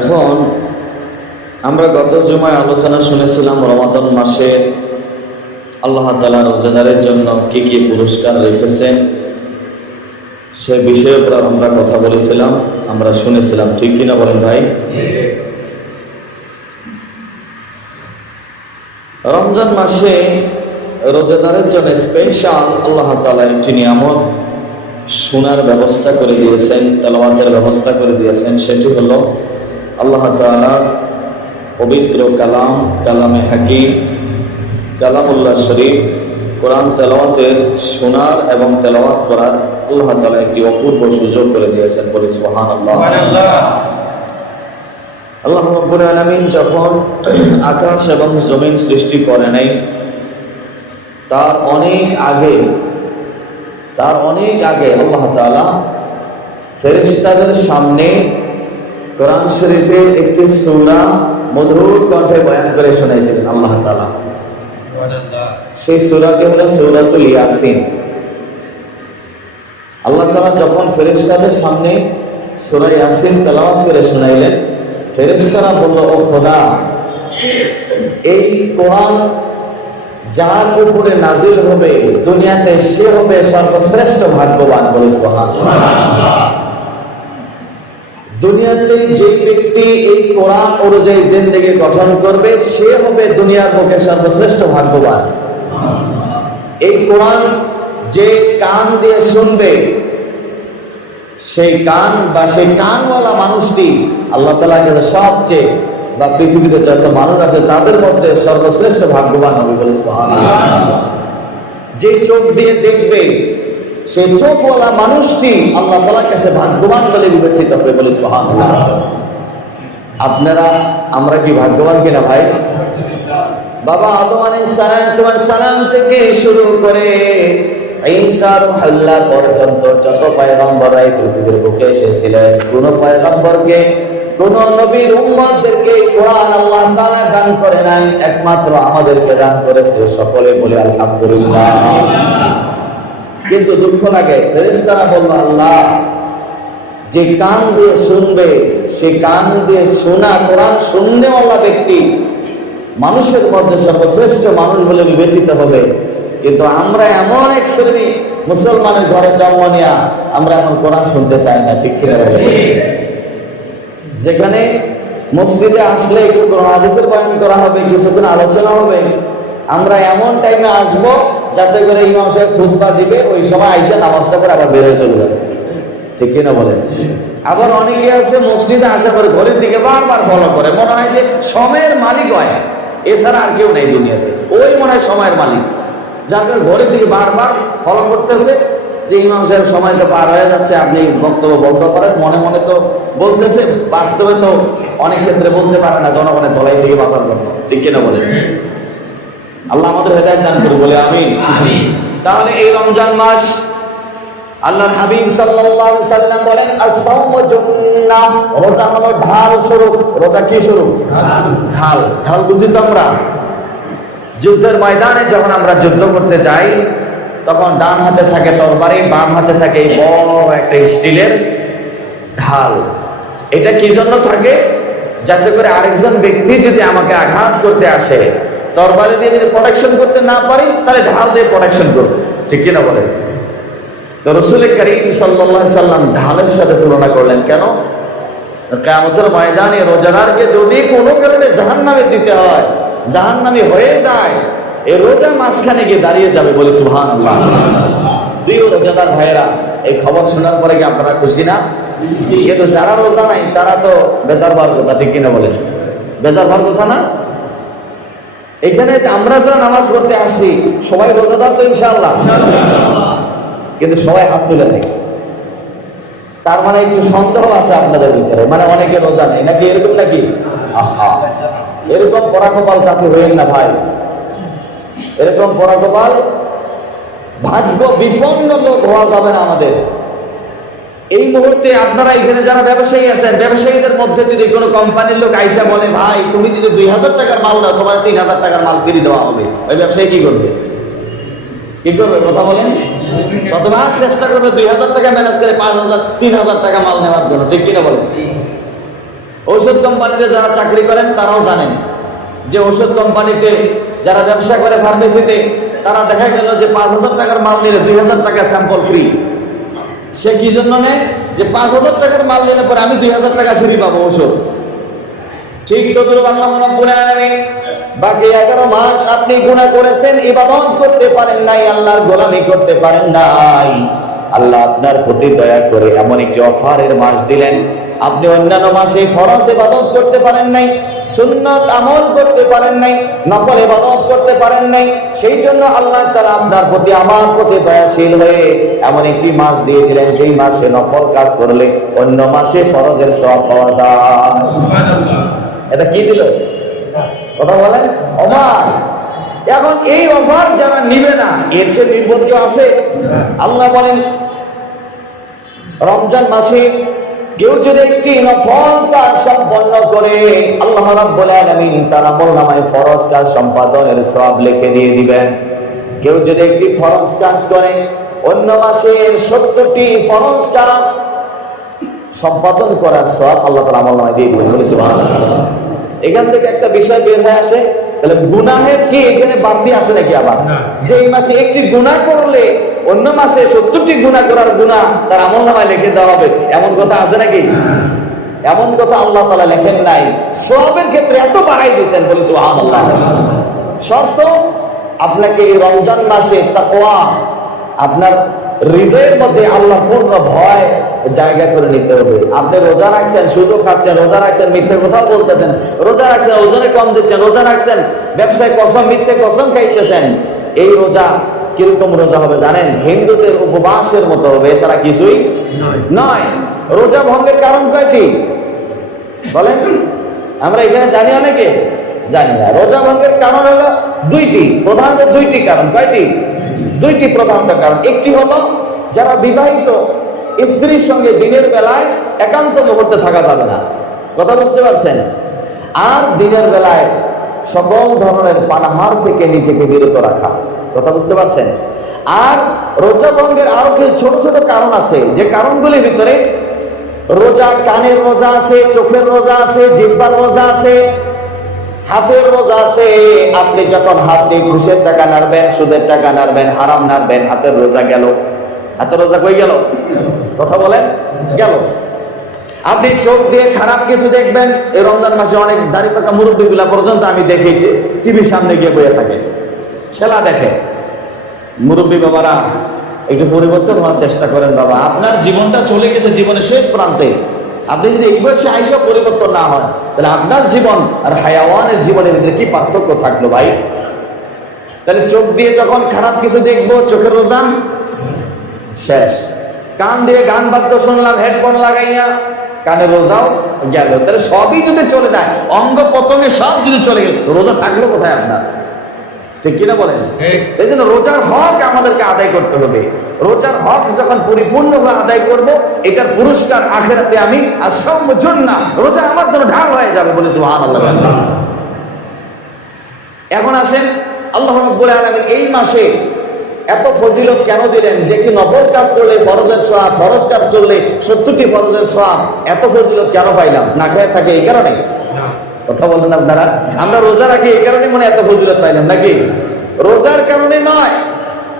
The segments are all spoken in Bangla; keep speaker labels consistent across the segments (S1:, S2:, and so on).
S1: এখন আমরা গত জুমায় আলোচনা শুনেছিলাম রমাদন মাসে আল্লাহ তালা রোজাদারের জন্য কি কি পুরস্কার রেখেছেন, সে উপর আমরা কথা বলেছিলাম, আমরা শুনেছিলাম। ঠিক কিনা বলেন ভাই? রমজান মাসে রোজাদারের জন্য স্পেশাল আল্লাহ তালা একটি নিয়ামত শোনার ব্যবস্থা করে দিয়েছেন, তেলাওয়াতের ব্যবস্থা করে দিয়েছেন, সেটি হলো আল্লাহ তালা পবিত্র কালাম কালামে হাকিম কালামুল্লাহ শরীফ কোরআন তেলাওয়াতের শোনার এবং তেলাওয়াত করার আল্লাহ তালা একটি অপূর্ব সুযোগ করে দিয়েছেন। বলে সুহান আল্লাহ আল্লাহ রব্বুল আলমিন যখন আকাশ এবং জমিন সৃষ্টি করে নাই তার অনেক আগে তার অনেক আগে আল্লাহ তাআলা ফেরেশতাদের সামনে কোরআন শরীফের একটি সূরা মধুর কণ্ঠে বয়ান করে শোনাইছিলেন আল্লাহ সেই হলো ইয়াসিন। আল্লাহ যখন সামনে ইয়াসিন করে বলল, ও খোদা, এই কোরআন যার উপরে নাজিল হবে, দুনিয়াতে সে হবে সর্বশ্রেষ্ঠ ভাগ্যবান বলে দুনিয়াতে যে ব্যক্তি এই কোরআন অনুযায়ী জিন্দগি গঠন করবে, সে হবে দুনিয়ার মুখে সর্বশ্রেষ্ঠ ভাগ্যবান। এই কোরআন যে কান দিয়ে শুনবে, সেই কান বা সেই কানওয়ালা মানুষটি আল্লাহ তালা কাছে সবচেয়ে বা পৃথিবীতে যত মানুষ আছে, তাদের মধ্যে সর্বশ্রেষ্ঠ ভাগ্যবান হবে বলে যে চোখ দিয়ে দেখবে সেই চোখওয়ালা মানুষটি আল্লাহ তালার কাছে ভাগ্যবান বলে বিবেচিত হবে বলে আপনারা, আমরা কি ভাগ্যবান কিনা ভাই? বাবা আদম আলাইহিস সালাম তোমার সালাম থেকে শুরু করে হাল্লা পর্যন্ত এসেছিলেন দান করে নাই, একমাত্র আমাদেরকে দান করেছে সকলে বলে আলহামদুলিল্লাহ। কিন্তু দুঃখ লাগে। ফেরেশতারা বলল, আল্লাহ, যে কান দিয়ে শুনবে, সে কান দিয়ে শোনা, কোরআন শুননেওয়ালা ব্যক্তি। মানুষের মধ্যে সর্বশ্রেষ্ঠ মানুষ বলে বিবেচিত হবে। কিন্তু আমরা এমন এক শ্রেণি, মুসলমানের ঘরে জন্ম আমরা এখন কোরআন শুনতে চাই না, ঠিক যেখানে মসজিদে আসলে একটু হাদিসের বয়ান করা হবে, কিছুক্ষণ আলোচনা হবে। আমরা এমন টাইমে আসব যাতে করে ইমাম সাহেব খুতবা দিবে, ওই সময় আইসা নামাজটা করে আবার বের হয়ে চলে যাবে। ঠিক কিনা বলে? আবার অনেকে আছে মসজিদে আসা করে ঘরের দিকে বারবার ফলো করে। মনে হয় যে সময়ের মালিক হয়। এছাড়া আর কেউ নেই দুনিয়াতে। ওই মনে হয় সময়ের মালিক। কারণে ঘরের দিকে বারবার ফলো করতেছে যে ইমাম সাহেব সময় তো পার হয়ে যাচ্ছে, আপনি বক্তব্য বলতে করেন। মনে মনে তো বলতেছে বাস্তবে তো অনেক ক্ষেত্রে বলতে পারে না, জনগণের ধলাই থেকে বাঁচার জন্য। ঠিক কিনা বলে? আল্লাহ আমাদের হেদায়ত দান করে বলে আমিন। তাহলে এই রমজান মাস আল্লাহর হাবিব সাল্লাল্লাহু সাল্লাম বলেন আস-সাওমু জুন্নাহ। রোজা হলো ঢাল স্বরূপ। রোজা কি স্বরূপ? ঢাল। ঢাল। বুঝি তো আমরা যুদ্ধের ময়দানে যখন আমরা যুদ্ধ করতে যাই তখন ডান হাতে থাকে তরবারি বাম হাতে থাকে এই বড় একটা স্টিলের ঢাল। এটা কি জন্য থাকে? যাতে করে আরেকজন ব্যক্তি যদি আমাকে আঘাত করতে আসে তরবারি দিয়ে যদি প্রোটেকশন করতে না পারি, তাহলে ঢাল দিয়ে প্রোটেকশন করব। ঠিক কিনা বলে? তো রসুল করিম সাল্লাহ সাল্লাম ঢালের সাথে তুলনা করলেন, কেন? কেমতের ময়দানে রোজাদারকে যদি কোনো কারণে জাহান নামে দিতে হয় জাহান নামে হয়ে যায় এই রোজা মাঝখানে গিয়ে দাঁড়িয়ে যাবে বলে সুহান প্রিয় রোজাদার ভাইয়েরা, এই খবর শোনার পরে কি আপনারা খুশি না? কিন্তু যারা রোজা নাই, তারা তো বেজার বার কথা, ঠিক কিনা বলেন বেজার বার কথা না? এখানে আমরা যারা নামাজ পড়তে আসি সবাই রোজাদার তো ইনশাআল্লাহ। কিন্তু সবাই হাত তুলে নেই তার মানে একটু সন্দেহ আছে আপনাদের ভিতরে। মানে অনেকে রোজা নেই নাকি এরকম নাকি? আহা! এরকম পরাকপাল চাকরি হইল না ভাই। এরকম পরাকপাল ভাগ্য বিপন্ন লোক হওয়া যাবে না আমাদের। এই মুহূর্তে আপনারা এখানে যারা ব্যবসায়ী আছেন, ব্যবসায়ীদের মধ্যে যদি কোনো কোম্পানির লোক আইসা বলে, ভাই, তুমি যদি দুই হাজার টাকার মাল দাও, তোমার তিন হাজার টাকার মাল ফিরে দেওয়া হবে। ওই ব্যবসায়ী কি করবে? কি করবে? কথা বলেন। শতভাগ চেষ্টা করবে দুই হাজার টাকা ম্যানেজ করে পাঁচ হাজার, তিন হাজার টাকা মাল নেওয়ার জন্য। ঠিক কিনা বলেন? ঔষধ কোম্পানিতে যারা চাকরি করেন, তারাও জানেন যে ঔষধ কোম্পানিতে যারা ব্যবসা করে ফার্মেসিতে তারা দেখা গেল যে পাঁচ হাজার টাকার মাল নিলে দুই হাজার টাকা স্যাম্পল ফ্রি সে কি জন্য নেয় যে পাঁচ হাজার টাকার মাল নিলে পরে আমি দুই হাজার টাকা ফিরি পাবো ওষুধ ঠিক তদুর আল্লাহ রাব্বুল আলামিন বাকি 11 মাস আপনি গুনাহ করেছেন, ইবাদত করতে পারেন নাই, আল্লাহর গোলামি করতে পারেন নাই। আল্লাহ আপনার প্রতি দয়া করে এমন একটি অফারের মাস দিলেন। আপনি অন্যান্য মাসে ফরজ ইবাদত করতে পারেন নাই সুন্নাত আমল করতে পারেন নাই নফল ইবাদত করতে পারেন নাই সেই জন্য আল্লাহ তাআলা আপনার প্রতি আমার প্রতি দয়াশীল হয়ে এমন একটি মাস দিয়ে দিলেন যেই মাসে নফল কাজ করলে অন্য মাসে ফরজের সওয়াব পাওয়া যায়। এটা কি দিল? কথা বলেন। অমার। এখন এই অফার যারা নিবে না এর চেয়ে নির্বোধ কেউ আছে আল্লাহ বলেন রমজান মাসে কেউ যদি একটি নফল কাজ সম্পন্ন করে আল্লাহ রাব্বুল আলামিন তার আমলনামায় ফরজ কাজ সম্পাদনের সওয়াব লিখে দিয়ে দিবেন। কেউ যদি একটি ফরজ কাজ করে অন্য মাসের সত্তরটি ফরজ কাজ সম্পাদন করার সব আল্লাহ তালা আমল নামায় দিয়ে দিবেন। বলে সুবহানাল্লাহ। এখান থেকে একটা বিষয় বের হয়ে আসে তাহলে গুনাহের কি এখানে বাড়তি আছে নাকি আবার? যে এই মাসে একটি গুনাহ করলে অন্য মাসে সত্তরটি গুণা করার গুণা তার আমল নামায় লিখে দেওয়া হবে। এমন কথা আছে নাকি? এমন কথা আল্লাহ তালা লেখেন নাই। সবের ক্ষেত্রে এত বাড়াই দিয়েছেন বলে সুবহানাল্লাহ। শর্ত, আপনাকে এই রমজান মাসে তাকওয়া, আপনার হৃদয়ের মধ্যে আল্লাহ পূর্ণ ভয় জায়গা করে নিতে হবে। আপনি রোজা রাখছেন শুধু খাচ্ছেন রোজা রাখছেন, মিথ্যে কথাও বলতেছেন। রোজা রাখছেন, ওজনে কম দিচ্ছেন, রোজা রাখছেন, ব্যবসায় কসম, মিথ্যে কসম খাইতেছেন। এই রোজা কীরকম রোজা হবে জানেন? হিন্দুদের উপবাসের মতো হবে এছাড়া কিছুই নয়। রোজা ভঙ্গের কারণ কয়টি? বলেন। আমরা এখানে জানি অনেকে? জানি না। রোজা ভঙ্গের কারণ হলো দুইটি। প্রধানত দুইটি কারণ। কয়টি? দুইটি প্রধানত কারণ। একটি হলো যারা বিবাহিত স্ত্রীর সঙ্গে দিনের বেলায় একান্ত মুহূর্তে থাকা যাবে না। কথা বুঝতে পারছেন? আর দিনের বেলায় সকল ধরনের পানাহার থেকে নিজেকে বিরত রাখা। কথা বুঝতে পারছেন? আর রোজা ভঙ্গের আরও কিছু ছোট ছোট কারণ আছে। যে কারণগুলির ভিতরে রোজা, কানের রোজা আছে, চোখের রোজা আছে, জিব্বার রোজা আছে, হাতের রোজা আছে। আপনি যখন হাত দিয়ে ঘুষের টাকা নাড়বেন, সুদের টাকা নাড়বেন, হারাম নাড়বেন, হাতের রোজা গেল। হাতের রোজা কই গেল? কথা বলেন, গেল। আপনি চোখ দিয়ে খারাপ কিছু দেখবেন, এই রমজান মাসে অনেক দাড়ি পাকা মুরব্বীগুলা পর্যন্ত আমি দেখেছি, টিভির সামনে গিয়ে বয়ে থাকে। খেলা দেখে। মুরব্বী বাবারা, একটু পরিবর্তন হওয়ার চেষ্টা করেন বাবা। আপনার জীবনটা চলে গেছে জীবনের শেষ প্রান্তে। আপনি যদি এই বয়সে আইসা পরিবর্তন না হয়, তাহলে আপনার জীবন আর হায়াওয়ানের জীবনের ভিতরে কি পার্থক্য থাকল ভাই? তাহলে চোখ দিয়ে যখন খারাপ কিছু দেখব, চোখের রোজান শেষ। কান দিয়ে গান বাদ্য শুনলাম, হেডফোন লাগাইয়া, কানে রোজাও গেল। তাহলে সবই যদি চলে যায় অঙ্গ পতঙ্গে সব যদি চলে গেল, রোজা থাকল কোথায় আপনার? ঠিক কিনা বলেন? এই জন্য রোজার হক আমাদেরকে আদায় করতে হবে। রোজার হক যখন পরিপূর্ণভাবে আদায় করব এটার পুরস্কার আখেরাতে আমি আর না রোজা আমার জন্য ঢাল হয়ে যাবে বলে সুহান আল্লাহ এখন আসেন আল্লাহ বলে আলমিন এই মাসে এত ফজিলত কেন দিলেন? যে একটি নফল কাজ করলে ফরজের সোয়াব ফরজ কাজ করলে সত্তরটি ফরজের সোয়াব এত ফজিলত কেন পাইলাম? না খেয়ে থাকে এই কারণে। কথা বলেন আপনারা? আমরা রোজা রাখি এই কারণে মনে এত ফজিলত পাইলাম, নাকি? রোজার কারণে নয়,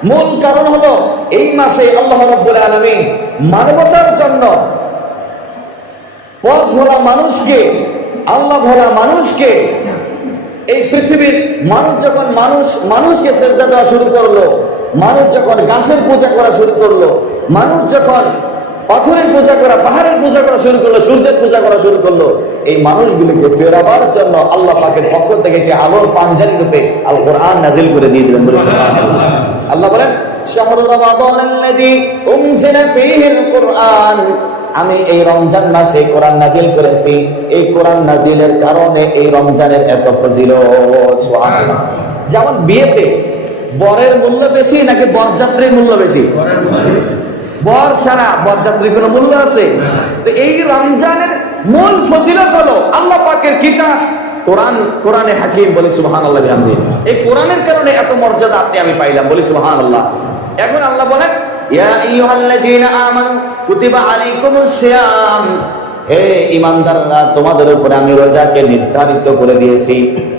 S1: মূল কারণ হলো এই মাসে আল্লাহ রাব্বুল আলামিন মানবতার জন্য পথ ভোলা মানুষকে, আল্লাহ ভোলা মানুষকে এই পৃথিবীর মানুষ যখন মানুষ, মানুষকে শ্রদ্ধা দেওয়া শুরু করল, মানুষ যখন গাছের পূজা করা শুরু করল, মানুষ যখন পাথরের পূজা করা, পাহাড়ের পূজা করা শুরু করল, সূর্যের পূজা করা শুরু করল। এই মানুষগুলিকে ফেরাবার জন্য আল্লাহ পাকের পক্ষ থেকে একটি আলোর পাঞ্জারি রূপে আল কোরআন নাজিল করে দিয়ে দিলেন আল্লাহ বলেন আমি এই রমজান মাসে কোরআন নাজিল করেছি। এই কোরআন নাজিলের কারণে এই রমজানের এত ফজিলত। যেমন বিয়েতে বরের মূল্য বেশি নাকি বরযাত্রীর মূল্য বেশি। বর ছাড়া বরযাত্রীর কোনো মূল্য আছে? তো এই রমজানের মূল ফজিলত হলো আল্লাহ পাকের কিতাব কোরআন, কোরআনে হাকিম বলি সুহান আল্লাহ এই কোরআনের কারণে এত মর্যাদা আপনি আমি পাইলাম বলি সুহান আল্লাহ এখন আল্লাহ বলেন, ইয়া আইয়ুহাল্লাযীনা আমানু কুতিবা আলাইকুমুস সিয়াম। হে ইমানদাররা, তোমাদের উপরে আমি রোজাকে নির্ধারিত করে দিয়েছি,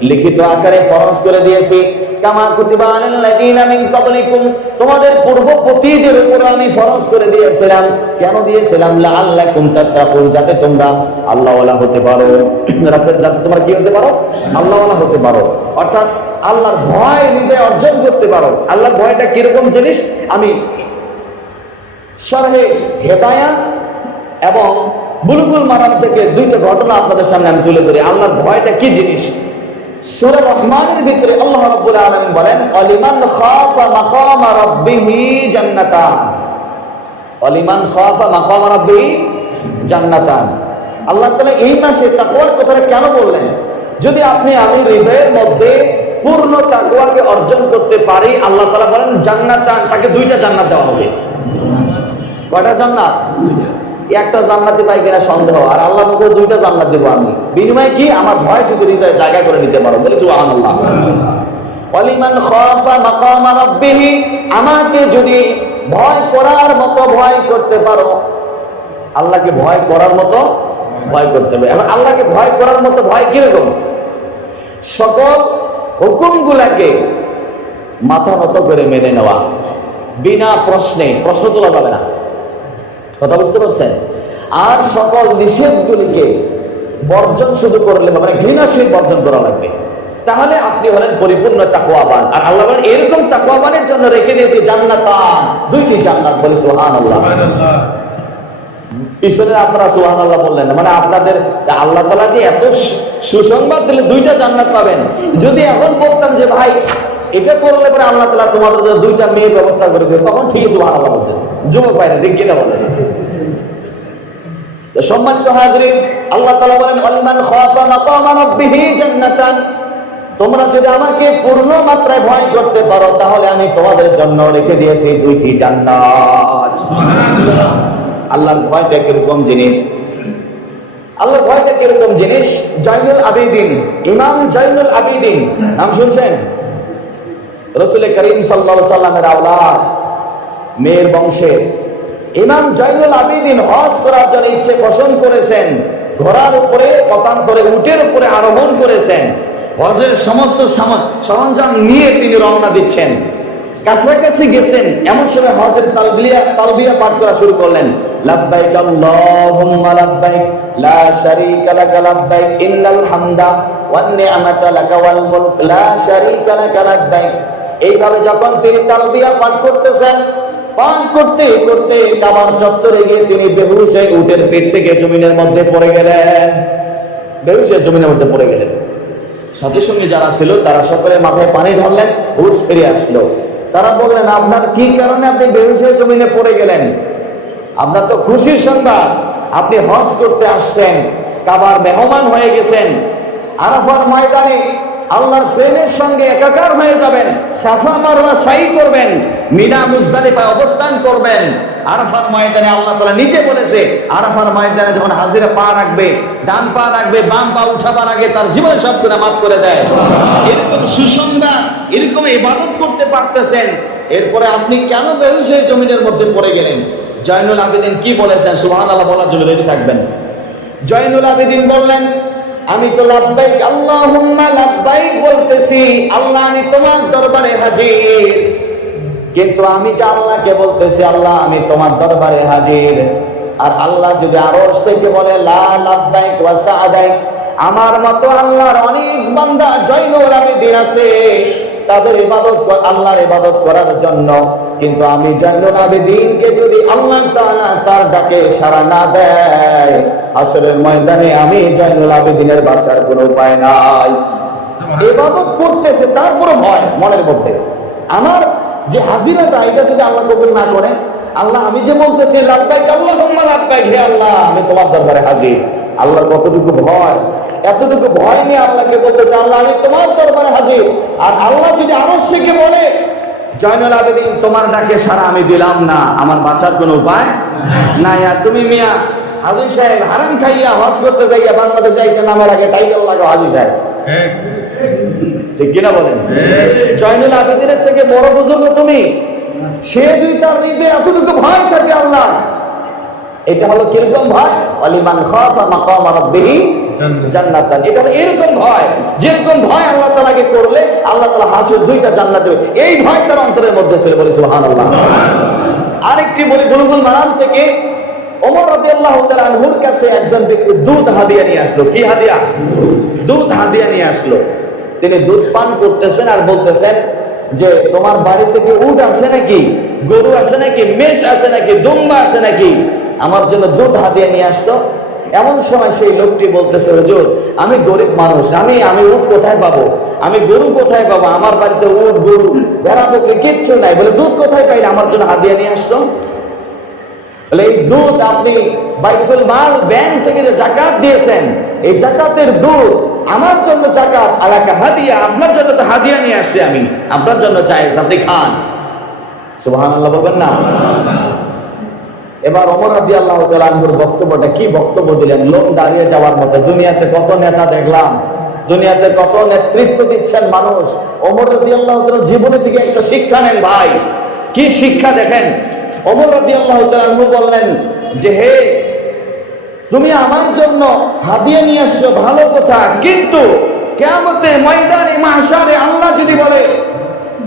S1: লিখিত আকারে ফরজ করে দিয়েছি। কামা কুতিবা আলাল লাযিনা মিন ক্বাবলিকুম, তোমাদের পূর্ববর্তীদের উপর আমি ফরজ করে দিয়েছিলাম। কেন দিয়েছিলাম? লাআল্লাকুম তাত্তাকুন, যাতে তোমরা আল্লাহওয়ালা হতে পারো। যাতে যাতে তোমরা কি হতে পারো? আল্লাহওয়ালা হতে পারো। অর্থাৎ আল্লাহর ভয় হৃদয়ে অর্জন করতে পারো। আল্লাহর ভয়টা কীরকম জিনিস? আমি শরহে হেদায়া এবং বুলুকুল মারাম থেকে দুইটা ঘটনা আপনাদের সামনে আমি তুলে ধরি। আল্লাহর ভয়টা কি জিনিস? সূরা রহমানের ভিতরে আল্লাহ রাব্বুল আলামিন বলেন, অলিমান খাফা মাকাম রাব্বিহি জান্নাতান। অলিমান খাফা মাকাম রাব্বিহি জান্নাতান। আল্লাহ তাআলা এই মাসে তাকওয়ার কথাটা কেন বললেন? যদি আপনি আমি হৃদয়ের মধ্যে পূর্ণ তাকওয়াকে অর্জন করতে পারি, আল্লাহ তাআলা বলেন, জান্নাতান। তাকে দুইটা জান্নাত দেওয়া হবে। কয়টা জান্নাত? একটা জান্নাতে পাই কিনা সন্দেহ। আর আল্লাহ মুখে দুইটা জান্নাত দেবো আমি। বিনিময়ে কি? আমার ভয় যদি হৃদয়ে জায়গা করে নিতে পারো। বলেছি আল্লাহ অলিমান খাফা মাকামা আমাকে যদি ভয় করার মতো ভয় করতে পারো, আল্লাহকে ভয় করার মতো ভয় করতে হবে। এবার আল্লাহকে ভয় করার মতো ভয় কীরকম? সকল হুকুমগুলাকে মাথা নত করে মেনে নেওয়া। বিনা প্রশ্নে, প্রশ্ন তোলা যাবে না। কথা বুঝতে পারছেন? আর সকল নিষেধগুলিকে বর্জন শুধু করলে হবে ঘৃণা সহিত বর্জন করা লাগবে। তাহলে আপনি হলেন পরিপূর্ণ তাকুয়াবান আর আল্লাহ বলেন এরকম তাকুয়াবানের জন্য রেখে দিয়েছি জান্নাতান। দুইটি জান্নাত বলে সুহান আল্লাহ পিছনে আপনারা সুহান আল্লাহ বললেন মানে আপনাদের আল্লাহ তালা যে এত সুসংবাদ দিলে দুইটা জান্নাত পাবেন। যদি এখন বলতাম যে ভাই এটা করলে পরে আল্লাহ তালা তোমাদের দুইটা মেয়ের ব্যবস্থা করে দেবে তখন ঠিকই সুহান আল্লাহ যুবক ভাইরা, ঠিক কিনা বলেন? তো সম্মানিত হাজরিন, আল্লাহ বলেন তোমরা যদি আমাকে পূর্ণ মাত্রায় ভয় করতে পারো, তাহলে আমি তোমাদের জন্য রেখে দিয়েছি দুইটি জান্নাত। আল্লাহর ভয়টা কীরকম জিনিস? আল্লাহর ভয়টা কীরকম জিনিস? জয়নুল আবিদিন, ইমাম জয়নুল আবিদিন। নাম শুনছেন? রসুল করিম সাল্লা সাল্লামের আওলাদ। মেয়ের বংশের ইমাম জয়নুল আবিদিন হজ করার জন্য ইচ্ছে পোষণ করেছেন। ঘোড়ার উপরে, পতান্তরে, উটের উপরে আরোহণ করেছেন। হজের সমস্ত সরঞ্জাম নিয়ে তিনি রওনা দিচ্ছেন। কাছাকাছি গেছেন, এমন সময় হজের তালবিয়া তালবিয়া পাঠ করা শুরু করলেন। লাব্বাইক আল্লাহুম্মা লাব্বাইক, লা শারীকা লাক লাব্বাইক, ইন্নাল হামদা ওয়ান নি'মাতা লাক ওয়াল মুলক, লা শারীকা লাক লাব্বাইক। এইভাবে যখন তিনি তালবিয়া পাঠ করতেছেন পান করতে করতে কাবার চত্বরে গিয়ে তিনি বেহুশ উটের পেট থেকে জমিনের মধ্যে পড়ে গেলেন। বেহুশ জমিনের মধ্যে পড়ে গেলেন। সাথে সঙ্গে যারা ছিল, তারা সকলে মাথায় পানি ঢাললেন, হুশ ফিরে আসলো। তারা বললেন, আপনার কি কারণে আপনি বেহুশ জমিনে পড়ে গেলেন? আপনার তো খুশির সংবাদ। আপনি হজ করতে আসছেন, কাবার মেহমান হয়ে গেছেন। আরাফার ময়দানে আল্লাহর প্রেমের সঙ্গে একাকার হয়ে যাবেন, সাফা মারওয়া সাই করবেন, মিনা মুজদালিফায় অবস্থান করবেন। আরাফার ময়দানে আল্লাহ তাআলা নিজে বলেছে, আরাফার ময়দানে যখন হাজিরা পা রাখবে, ডান পা রাখবে, বাম পা উঠাবার আগে তার জীবন সব গুনাহ মাফ করে দেয়। এরকম সুসংবাদ, এরকম ইবাদত করতে পারতেছেন, এরপরে আপনি কেন হয়ে জমিনের মধ্যে পড়ে গেলেন? জয়নুল আবেদিন কি বলেছেন? সুবহানাল্লাহ বলার জন্য রেডি থাকবেন। জয়নুল আবেদিন বললেন আমি তো লাভবাইক আল্লাহুম্মা লাভবাইক বলতেছি। আল্লাহ, আমি তোমার দরবারে হাজির। কিন্তু আমি যে আল্লাহকে বলতেছি, আল্লাহ, আমি তোমার দরবারে হাজির। আর আল্লাহ যদি আরশ থেকে বলে, লা লাভবাইক ওয়া সাআদাইক আমার মতো আল্লাহর অনেক বান্দা জয়নুল আবেদিন আছে। তাদের ইবাদত আল্লাহর ইবাদত করার জন্য। কিন্তু আমি জয়নুল আবেদিনকে যদি আল্লাহ তার ডাকে সারা না দেয় আসরের ময়দানে আমি জয়নুল আবেদিনের বাঁচার কোনো উপায় নাই। ইবাদত করতেছে তার কোনো ভয় মনের মধ্যে। আমার যে হাজিরাটা, এটা যদি আল্লাহ কবুল না করে, আল্লাহ আমি যে বলতেছি লাভবাইক আল্লাহ লাভবাইক হে আল্লাহ, আমি তোমার দরবারে হাজির। আল্লাহ কতটুকু ভয়, এতটুকু ভয় নিয়ে আল্লাহকে বলতেছে, আল্লাহ, আমি তোমার দরবারে হাজির। আর আল্লাহ যদি আরশকে বলে, জয়নুল আবেদিন, তোমার ডাকে সারা আমি দিলাম না, আমার বাঁচার কোনো উপায় নাই। আর তুমি মিয়া হাজির সাহেব হারাম খাইয়া হজ করতে যাইয়া বাংলাদেশে আইসা নামের আগে টাইটেল লাগাও হাজির সাহেব। ঠিক কিনা বলেন? জয়নুল আবেদিনের থেকে বড় বুজুর্গ তুমি। সে যদি তার হৃদয়ে এতটুকু ভয় থাকে আল্লাহ এটা হলো কীরকম ভয়? অলিমান খাফা মাকাম রাব্বিহি জান্নাতান। এটা হলো এরকম ভয়। যেরকম ভয় আল্লাহ তাআলাকে করলে আল্লাহ তাআলা হাসির দুইটা জান্নাত দেবে। এই ভয় তার অন্তরের মধ্যে ছিল বলে সুবহানাল্লাহ। আরেকটি বলি বুলবুল মারাম থেকে আসলো। আসলো। আমার জন্য দুধ হাদিয়া নিয়ে আসতো এমন সময় সেই লোকটি বলতেছে, হুজুর, আমি গরিব মানুষ, আমি আমি উট কোথায় পাবো? আমি গরু কোথায় পাবো? আমার বাড়িতে উট, গরু, ভেড়া, বকরি কিচ্ছু নাই। বলে, দুধ কোথায় পাইলে আমার জন্য হাদিয়া নিয়ে আসতো বলে এই দুধ আপনি বাইতুল মাল ব্যাংক থেকে যে জাকাত দিয়েছেন, এই জাকাতের দুধ আমার জন্য জাকাত, আলাকা হাদিয়া, আপনার জন্য তো হাদিয়া নিয়ে আসছি আমি। আপনার জন্য চাই আপনি খান। এবার বক্তব্যটা, কি বক্তব্য দিলেন? লোক দাঁড়িয়ে যাওয়ার মতো, দুনিয়াতে কত নেতা দেখলাম, দুনিয়াতে কত নেতৃত্ব দিচ্ছেন মানুষ। অমর রাজি আল্লাহ জীবনে থেকে একটা শিক্ষা নেন ভাই। কি শিক্ষা দেখেন? অমর রাজি আল্লাহ বললেন যে হে তুমি আমার জন্য হাদিয়া নিয়ে আসছো ভালো কথা। কিন্তু কেমতে ময়দানে মাসারে আল্লাহ যদি বলে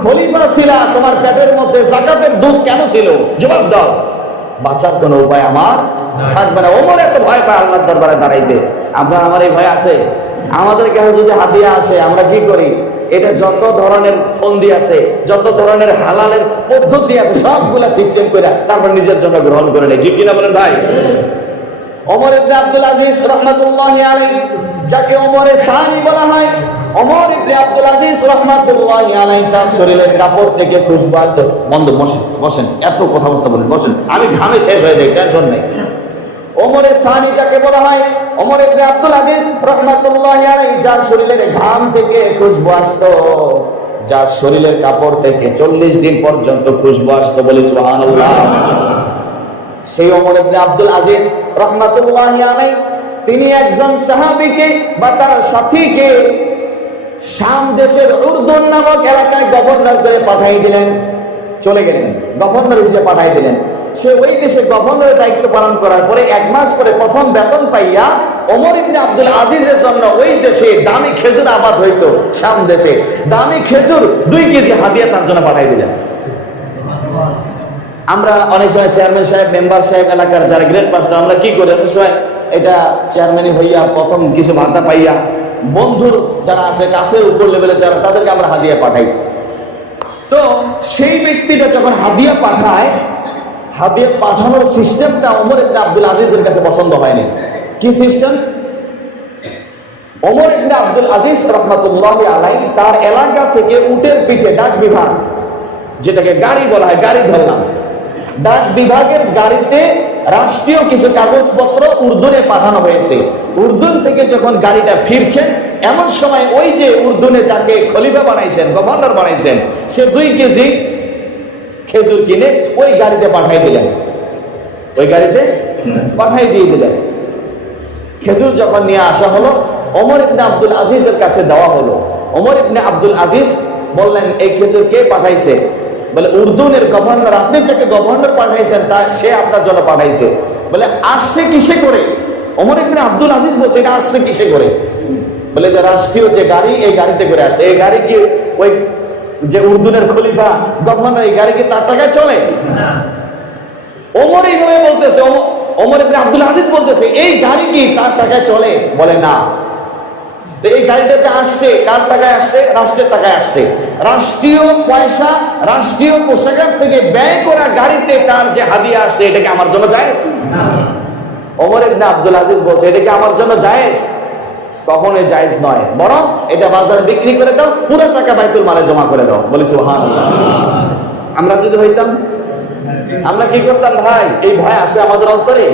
S1: খলিফা ছিলা তোমার পেটের মধ্যে জাকাতের দুধ কেন ছিল? জবাব দাও। বাঁচার কোনো উপায় আমার থাকবে না। ওমর এত ভয় পায় আল্লাহর দরবারে দাঁড়াইতে। আপনার আমার এই ভয় আছে। আমাদের কাছে যদি হাদিয়া আসে আমরা কি করি? এটা যত ধরনের ফন্দি আছে, যত ধরনের হালালের পদ্ধতি আছে, সবগুলা সিস্টেম করে তারপর নিজের জন্য গ্রহণ করে নেই ঠিক কিনা বলেন ভাই? ওমর ইবনে আব্দুল আজিজ রাহমাতুল্লাহি আলাইহি, যাকে অমরে সানি বলা হয়, ওমর ইবনে আব্দুল আজিজ রাহমাতুল্লাহি আলাইহি তার শরীরের কাপড় থেকে খুশবু আসতো। বন্ধ, বসেন বসেন, এত কথাবার্তা বলেন, বসেন। আমি ঘামে শেষ হয়ে যাই, টেনশন নেই। ওমরে সানি যাকে বলা হয়। ওমর আব্দুল আজিজ রাহমাতুল্লাহি আলাইহি, যার শরীরের ঘাম থেকে খুশবু আসতো, যার শরীরের কাপড় থেকে চল্লিশ দিন পর্যন্ত খুশবু আসতো বলি সুবহানাল্লাহ। সেই অমর ইবনে আব্দুল আজিজ রহমাতুল্লাহ আলাই তিনি একজন সাহাবীকে বা তার সাথীকে শাম দেশের উর্দুন নামক এলাকায় গভর্নর করে পাঠিয়ে দিলেন। চলে গেলেন, গভর্নর হিসেবে পাঠিয়ে দিলেন। সে ওই দেশে গভর্নরের দায়িত্ব পালন করার পরে এক মাস পরে প্রথম বেতন পাইয়া ওমর ইবনে আব্দুল আজিজের জন্য ওই দেশে দামি খেজুর আবাদ হইতো, শাম দেশে। দামি খেজুর দুই কেজি হাদিয়া তার জন্য পাঠিয়ে দিলেন। আমরা অনেক সময় চেয়ারম্যান সাহেব, মেম্বার সাহেব, এলাকার যারা গ্রেট পাস আমরা কি করি? অনেক সময় এটা চেয়ারম্যানই হইয়া প্রথম কিছু ভাতা পাইয়া বন্ধুর যারা আছে, কাছের উপর লেভেলে যারা, তাদেরকে আমরা হাদিয়া পাঠাই। তো সেই ব্যক্তিটা যখন হাদিয়া পাঠায় হাদিয়া পাঠানোর সিস্টেমটা অমর ইবনে আব্দুল আজিজের কাছে পছন্দ হয়নি। কি system? Umar ibn Abdul Aziz রহমাতুল্লাহ আলাই তার এলাকা থেকে উটের পিঠে ডাক বিভাগ, যেটাকে গাড়ি বলা হয়, গাড়ি ধরলাম। ডাক বিভাগের গাড়িতে রাষ্ট্রীয় কিছু কাগজপত্র উর্দুনে পাঠানো হয়েছে। উর্দুন থেকে যখন গাড়িটা ফিরছেন এমন সময় ওই যে উর্দুনে যাকে খলিফা বানাইছেন, গভর্নর বানাইছেন, সে দুই কেজি খেজুর কিনে ওই গাড়িতে পাঠাই দিলেন। ওই গাড়িতে পাঠাই দিয়ে দিলেন। খেজুর যখন নিয়ে আসা হলো, ওমর ইবনে আব্দুল আজিজের কাছে দেওয়া হলো। ওমর ইবনে আব্দুল আজিজ বললেন, এই খেজুর কে পাঠাইছে? বলে, উর্দুনের গভর্নর, আপনি যাকে গভর্নর পাঠাইছেন, তা সে আপনার জন্য পাঠাইছে। বলে, আসছে কিসে করে? ওমর ইবনে আব্দুল আজিজ বলছে, এটা আসছে কিসে করে? বলে, যে রাষ্ট্রীয় যে গাড়ি, এই গাড়িতে করে আসছে। এই গাড়ি কি ওই যে উর্দুনের খলিফা গভর্নর এই গাড়ি কি তার টাকায় চলে? ওমর এইভাবে বলতেছে ওমর- ওমর ইবনে আব্দুল আজিজ বলতেছে এই গাড়ি কি তার টাকায় চলে? বলে না। তো এই গাড়িটা যে আসছে কার টাকায় আসছে? রাষ্ট্রের টাকায় আসছে। রাষ্ট্রীয় পয়সা রাষ্ট্রীয় কোষাগার থেকে ব্যয় করা গাড়িতে তার যে হাদিয়া আসছে এটাকে আমার জন্য জায়েজ? ওমর ইবনে আব্দুল আজিজ বলছে এটাকে আমার জন্য জায়েজ? কখনোই জায়েজ নয়। বরং এটা বাজারে বিক্রি করে দাও, পুরো টাকা বাইতুল মালে জমা করে দাও। বলি সুবহানাল্লাহ। আমরা যদি হইতাম, আমরা কি করতাম ভাই? এই ভয় আছে আমাদের অন্তরে।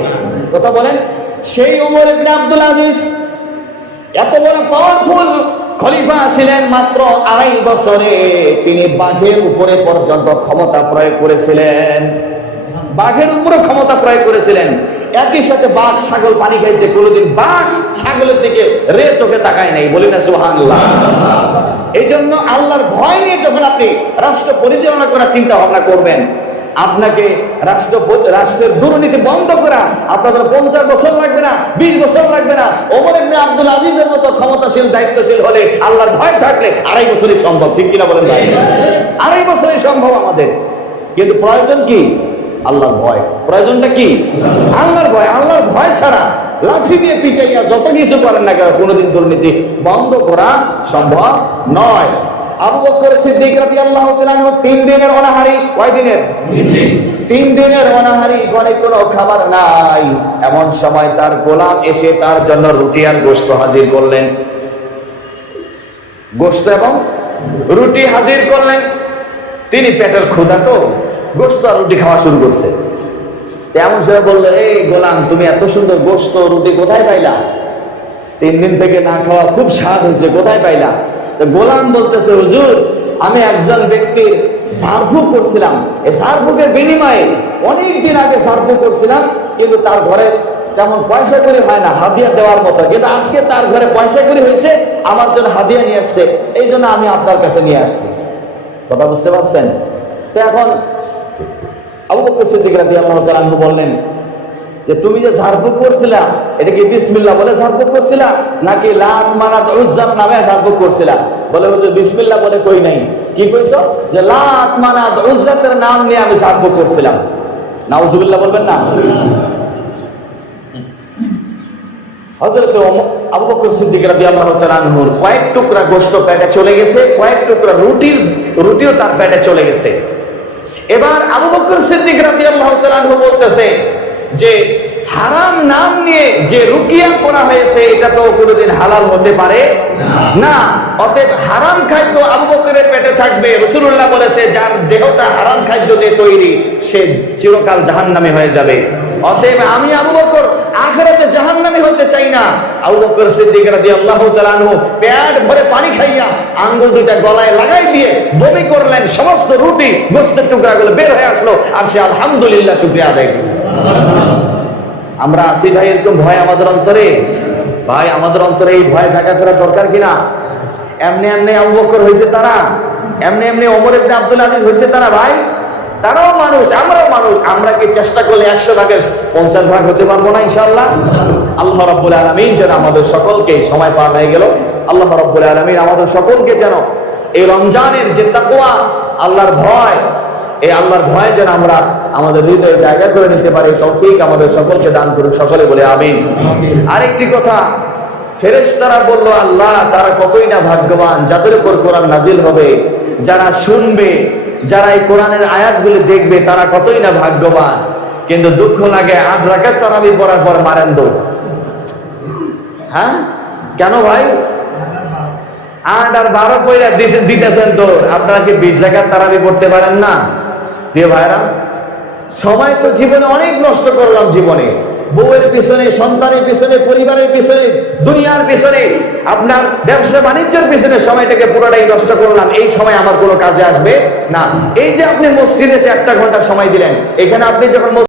S1: কথা বলেন। সেই ওমর ইবনে আব্দুল আজিজ এত বড় পাওয়ারফুল খলিফা ছিলেন মাত্র আড়াই বছরে। তিনি বাঘের উপরে পর্যন্ত ক্ষমতা প্রয়োগ করেছিলেন। বাঘের উপরে ক্ষমতা প্রয়োগ করেছিলেন। একই সাথে বাঘ, ছাগল পানি খাইছে, কোনোদিন বাঘ ছাগলের দিকে রে চোখে তাকায় নাই। বলি না, সুবহানাল্লাহ। এই জন্য আল্লাহর ভয় নিয়ে যখন আপনি রাষ্ট্র পরিচালনা করার চিন্তা ভাবনা করবেন, আপনাকে রাষ্ট্র রাষ্ট্রের দুর্নীতি বন্ধ করা, আপনাদের পঞ্চাশ বছর লাগবে না, বিশ বছর লাগবে না, ওমর ইবনে আব্দুল আজিজের মতো ক্ষমতাশীল, দায়িত্বশীল হলে আল্লাহর ভয় থাকলে আড়াই বছরই সম্ভব, ঠিক কিনা বলেন আড়াই বছরই সম্ভব আমাদের। কিন্তু প্রয়োজন কি? আল্লাহর ভয়। প্রয়োজনটা কি? আল্লাহর ভয় আল্লাহর ভয় ছাড়া লাঠি দিয়ে পিটাইয়া যত কিছু করেন না কেন কোনোদিন দুর্নীতি বন্ধ করা সম্ভব নয়। আবু বকর সিদ্দিক রাদিয়াল্লাহু তাআলা আনহু তিন দিনের অনাহারি কয় দিনের? তিন দিনের অনাহারি ঘরে কোনো খাবার নাই। এমন সময় তার গোলাম এসে তার জন্য রুটি আর গোশত হাজির করলেন। গোশত এবং রুটি হাজির করলেন। তিনি পেটের ক্ষুধা তো? গোশত আর রুটি খাওয়া শুরু করছে। তেমন সে বলল এই গোলাম, তুমি এত সুন্দর গোস্ত রুটি কোথায় পাইলা? তিন দিন থেকে না খাওয়া খুব স্বাদ হয়েছে, কোথায় পাইলা? গোলাম বলতেছে, হুজুর, আমি একজন ব্যক্তির ঝাড়ফুঁক করছিলাম। এই ঝাড়ফুঁকের বিনিময়ে অনেক দিন আগে ঝাড়ফুঁক করছিলাম, কিন্তু তার ঘরে তেমন পয়সা করে হয় না, হাদিয়া দেওয়ার মতো। কিন্তু আজকে তার ঘরে পয়সা করে হয়েছে, আমার জন্য হাদিয়া নিয়ে আসছে। এই জন্য আমি আপনার কাছে নিয়ে আসছি। কথা বুঝতে পারছেন? তো এখন আবু সিদ্দিক বললেন, যে তুমি যে ঝাড়ফুঁক করছিলা এটা কি বলে ঝাড়ফুঁক করছিলা? নাকি লাত মানাত উজ্জাম নামে ঝাড়ফুঁক করছিলা? বলে বলে কই নাই? কি যে লাত মানাত উজ্জাতের নাম নিয়ে আমি ঝাড়ফুঁক করছিলাম। নাউজুবিল্লাহ বলবেন না? আবু বকর সিদ্দিক কয়েক টুকরা গোশত পেটে চলে গেছে, কয়েক টুকরা রুটির, রুটিও তার পেটে চলে গেছে। এবার আবু বকর সিদ্দিক রাদিয়াল্লাহু বলতেছে যে হারাম নাম নিয়ে যে রুকিয়া করা হয়েছে, এটা তো কোনোদিন হালাল হতে পারে না। অতএব হারাম খাদ্য আবু বকরের পেটে থাকবে। রাসূলুল্লাহ বলেছে, যার দেহটা হারাম খাদ্য দিয়ে তৈরি, সে চিরকাল জাহান্নামে হয়ে যাবে। অতএব আমি আবু বকর আখেরাতে জাহান্নামী হতে চাই না। আবু বকর সিদ্দিক রাদিয়াল্লাহু তাআলা আনহু পেট ভরে পানি খাইয়া আঙ্গুল দুইটা গলায় লাগাই দিয়ে বমি করলেন সমস্ত রুটি গোস্তের টুকরাগুলো বের হয়ে আসলো আর সে আলহামদুলিল্লাহ শুকরিয়া আদায় করল। আমরা আসি ভাই, এরকম ভয় আমাদের অন্তরে? ভাই, আমাদের অন্তরে এই ভয় জায়গা করা দরকার কিনা? এমনি এমনি আবু বকর হয়েছে তারা? এমনি এমনি ওমর আব্দুল আজিজ হয়েছে তারা ভাই? তারাও মানুষ, আমরাও মানুষ। আমরা কি চেষ্টা করলে একশো ভাগের পঞ্চাশ ভাগ হতে পারব না ইনশাল্লাহ আল্লাহ রাব্বুল আলামিন যেন আমাদের সকলকে সময় পার হয়ে গেল। আল্লাহ রাব্বুল আলামিন আমাদের সকলকে যেন এই রমজানের যে তাকওয়া, আল্লাহর ভয়, এই আল্লাহর ভয় যেন আমরা আমাদের হৃদয়ে জায়গা করে নিতে পারি তৌফিক আমাদের সকলকে দান করুন সকলে বলে আমিন। আরেকটি কথা, ফেরেশতারা বলল, আল্লাহ, তারা কতই না ভাগ্যবান, যাদের উপর কোরআন নাজিল হবে, যারা শুনবে যারা এই কোরআনের আয়াতগুলি দেখবে, তারা কতই না ভাগ্যবান। কিন্তু দুঃখ লাগে আট রাখার তারাবি পড়ার পর মারেন দৌড় হ্যাঁ? কেন ভাই? আট আর বারো পয়লা দিতেছেন তো। আপনারা কি বিশ জায়গার তারাবি পড়তে পারেন না? প্রিয় ভাইরা, সময় তো জীবনে অনেক নষ্ট করলাম জীবনে। বউয়ের পিছনে, সন্তানের পিছনে, পরিবারের পিছনে, দুনিয়ার পিছনে, আপনার ব্যবসা বাণিজ্যের পিছনে সময়টাকে পুরোটাই নষ্ট করলাম। এই সময় আমার কোনো কাজে আসবে না। এই যে আপনি মসজিদে একটা ঘণ্টা সময় দিলেন, এখানে আপনি যখন